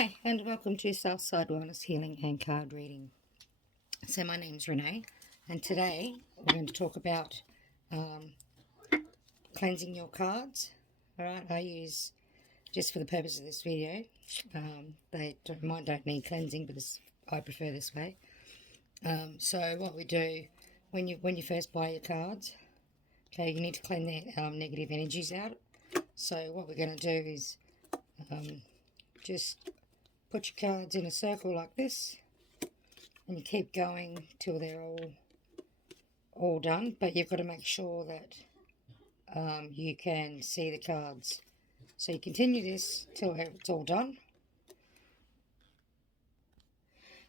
Hi, and welcome to Southside Wellness Healing and Card Reading. So my name's Renee, and today we're going to talk about cleansing your cards. Alright, I use, just for the purpose of this video, mine don't need cleansing, but I prefer this way. So what we do, when you first buy your cards, okay, you need to clean the negative energies out. So what we're going to do is just put your cards in a circle like this, and you keep going till they're all done, but you've got to make sure that you can see the cards. So you continue this till it's all done.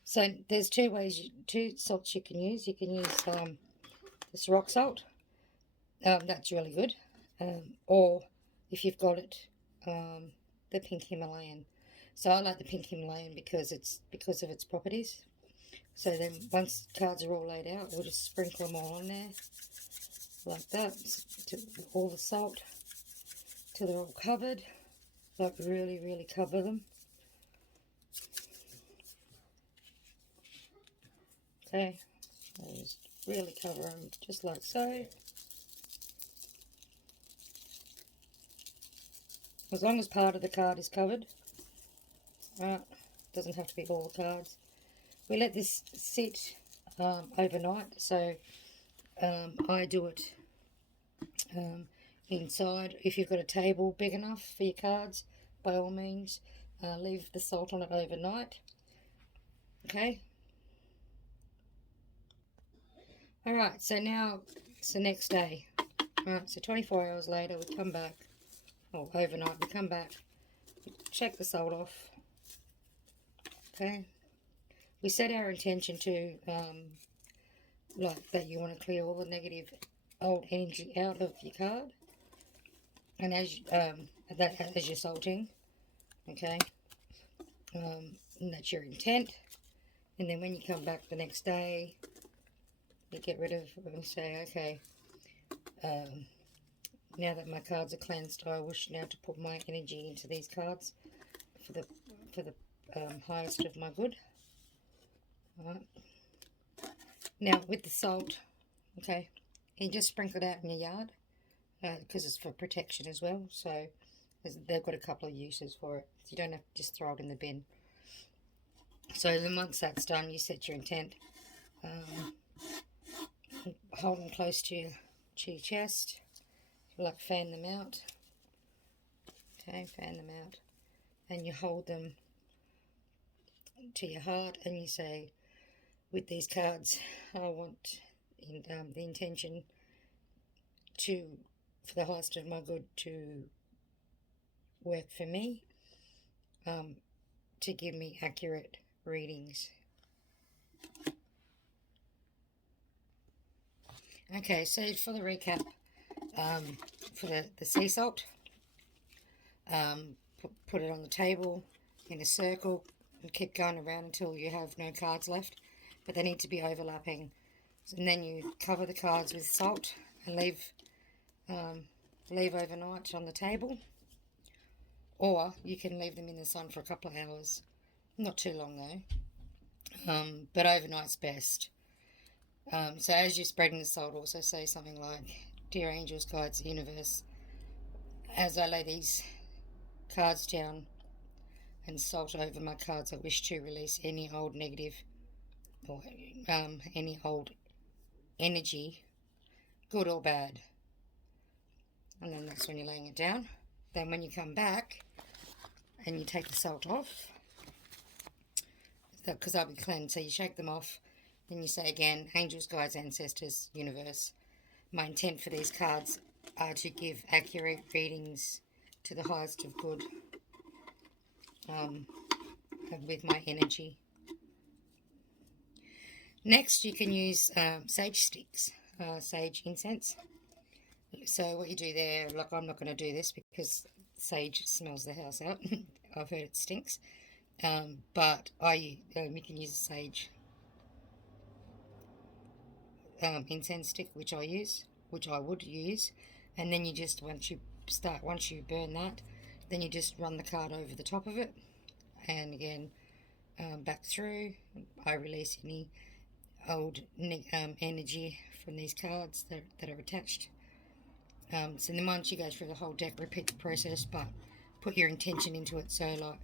So there's two salts you can use. You can use this rock salt. That's really good. Or if you've got it, the pink Himalayan. So I like the pink Himalayan because of its properties. So then once the cards are all laid out, we'll just sprinkle them all in there like that, all the salt till they're all covered, like really cover them. Okay, I just really cover them just like so. As long as part of the card is covered, right, doesn't have to be all the cards. We let this sit overnight, so I do it inside. If you've got a table big enough for your cards, by all means, leave the salt on it overnight. Okay. Alright, so now it's the next day. Alright, so 24 hours later we come back, or overnight we come back, check the salt off. Okay. We set our intention to, like that you want to clear all the negative old energy out of your card. And as you're salting, okay, and that's your intent. And then when you come back the next day, you get rid of and say, okay, now that my cards are cleansed, I wish now to put my energy into these cards for the highest of my good. All right. Now with the salt, okay, you just sprinkle it out in your yard because it's for protection as well. So they've got a couple of uses for it. You don't have to just throw it in the bin. So then once that's done, you set your intent. Hold them close to your chest. Like fan them out. Okay, fan them out. And you hold them to your heart and you say, with these cards, I want the intention for the highest of my good to work for me, to give me accurate readings. Okay, so for the recap, for the sea salt, put it on the table in a circle and keep going around until you have no cards left, but they need to be overlapping. And then you cover the cards with salt and leave overnight on the table, or you can leave them in the sun for a couple of hours, not too long though, but overnight's best. So as you're spreading the salt, also say something like, dear angels, guides, universe, as I lay these cards down and salt over my cards, I wish to release any old negative or any old energy, good or bad. And then that's when you're laying it down. Then when you come back and you take the salt off, because they'll be cleansed, so you shake them off. Then you say again, angels, guides, ancestors, universe, my intent for these cards are to give accurate readings to the highest of good with my energy. Next, you can use sage sticks, sage incense. So what you do there, like I'm not going to do this because sage smells the house out. I've heard it stinks. But you can use a sage incense stick, which I would use, and then you just once you burn that, then you just run the card over the top of it, and again back through. I release any old energy from these cards that are attached. So then once you go through the whole deck, repeat the process, but put your intention into it. So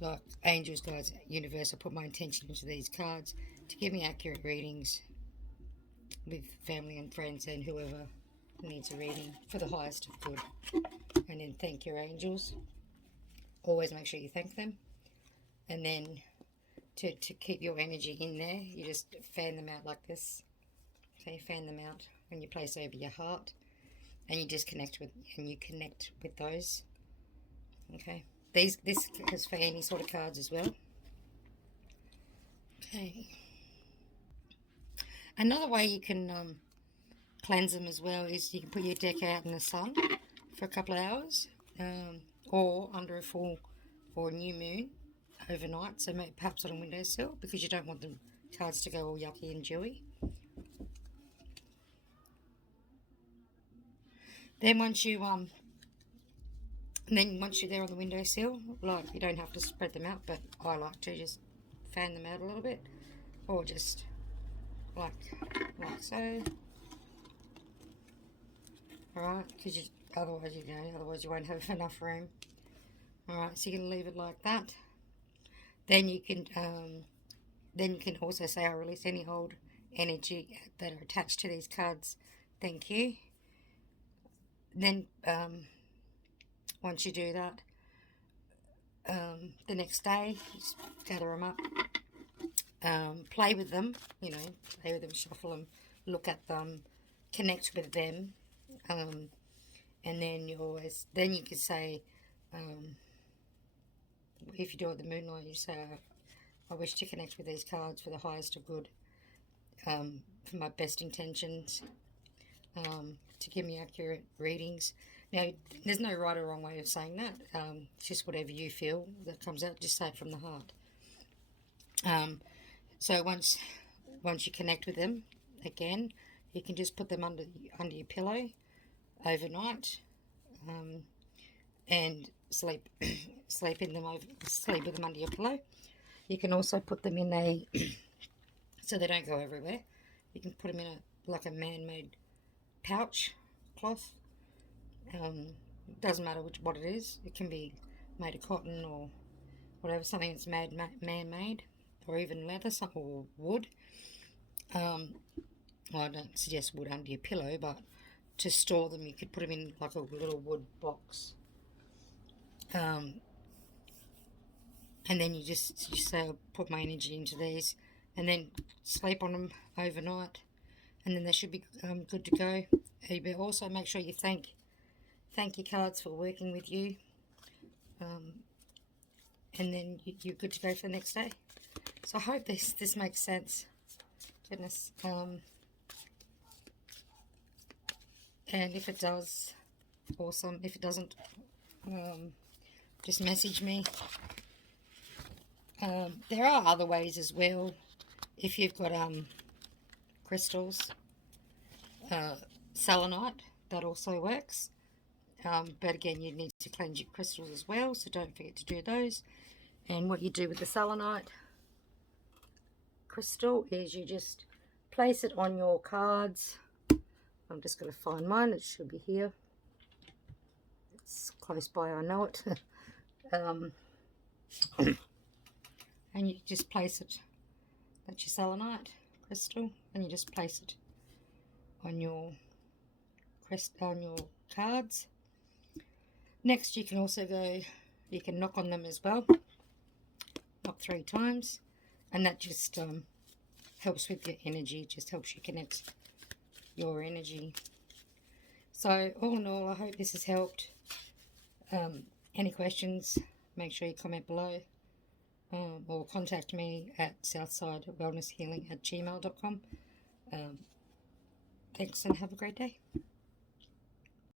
like angels, guides, universe, I put my intention into these cards to give me accurate readings with family and friends and whoever needs a reading for the highest of good. And then thank your angels. Always make sure you thank them. And then to keep your energy in there, you just fan them out like this. So you fan them out and you place over your heart, and you just connect with those. Okay. This is for any sort of cards as well. Okay. Another way you can cleanse them as well is you can put your deck out in the sun for a couple of hours, or under a full or new moon overnight. So maybe perhaps on a windowsill, because you don't want the cards to go all yucky and dewy. Then once you're there on the windowsill, like, you don't have to spread them out, but I like to just fan them out a little bit, or just like so. Alright, because otherwise you won't have enough room. Alright, so you can leave it like that. Then you can also say, I release any old energy that are attached to these cards. Thank you. Then once you do that, the next day, just gather them up, play with them, shuffle them, look at them, connect with them, and then you could say, if you do it at the moonlight, you say, I wish to connect with these cards for the highest of good, for my best intentions, to give me accurate readings. Now, there's no right or wrong way of saying that. Just whatever you feel that comes out, just say it from the heart. So once you connect with them, again, you can just put them under your pillow overnight, and sleep with them under your pillow. You can also put them in so they don't go everywhere. You can put them in a man-made pouch cloth. Doesn't matter what it is. It can be made of cotton or whatever, something that's man-made, or even leather, or wood. Well, I don't suggest wood under your pillow, but to store them, you could put them in like a little wood box. And then you just say, I'll put my energy into these, and then sleep on them overnight, and then they should be good to go. But also make sure you thank your cards for working with you, and then you're good to go for the next day. So I hope this makes sense. Goodness. And if it does, awesome. If it doesn't, just message me. There are other ways as well. If you've got crystals, selenite, that also works. But again, you need to cleanse your crystals as well, so don't forget to do those. And what you do with the selenite crystal is you just place it on your cards. I'm just going to find mine. It should be here. It's close by, I know it. And you just place it, that's your selenite crystal, and you just place it on your cards. Next, you can also you can knock on them as well. Knock 3 times, and that just helps with your energy, just helps you connect your energy. So all in all, I hope this has helped. Any questions, make sure you comment below, or contact me at southsidewellnesshealing@gmail.com. Thanks, and have a great day.